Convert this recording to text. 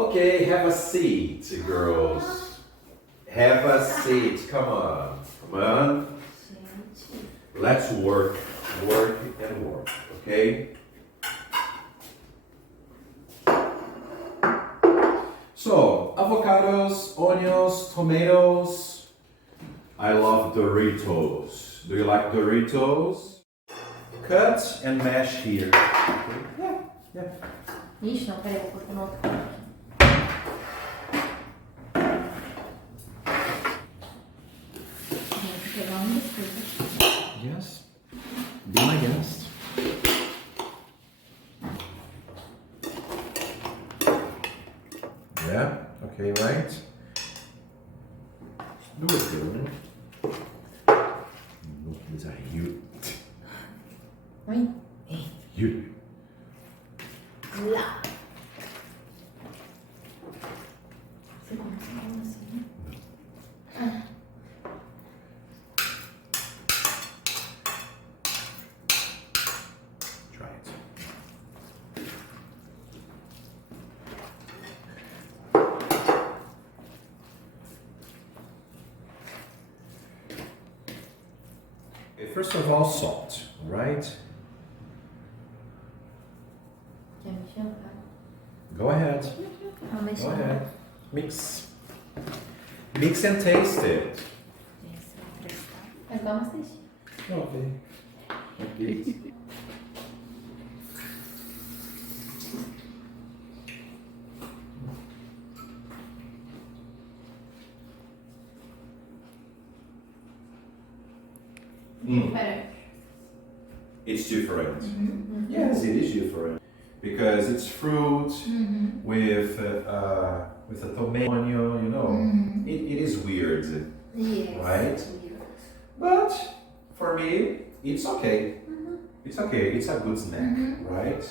Okay, have a seat, girls. Have a seat. Come on. Come on. Let's work. Work and work. Okay? So, avocados, onions, tomatoes. I love Doritos. Do you like Doritos? Cut and mash here. Yeah, yeah. Ixi, não, peraí, vou colocar no outro prato aqui. Vou pegar um biscoito aqui. Yes. Be my guest. Yeah, okay, right? Do it good. Look, these are huge. Oi? Huge. Lá. Você começa assim, né? Ah. Try it. Okay, first of all, salt, right? Quer mexer, cara? Go ahead. Vamos mexer. Go ahead. Mix. Mix and taste it. Esse vai prestar. Faz igual uma cestinha. Okay. Okay. Peraí. It's different. Yes, it is different because it's fruit with a tomato, onion. You know, it is weird, Yes. right? But for me, it's okay. It's okay. It's a good snack, right?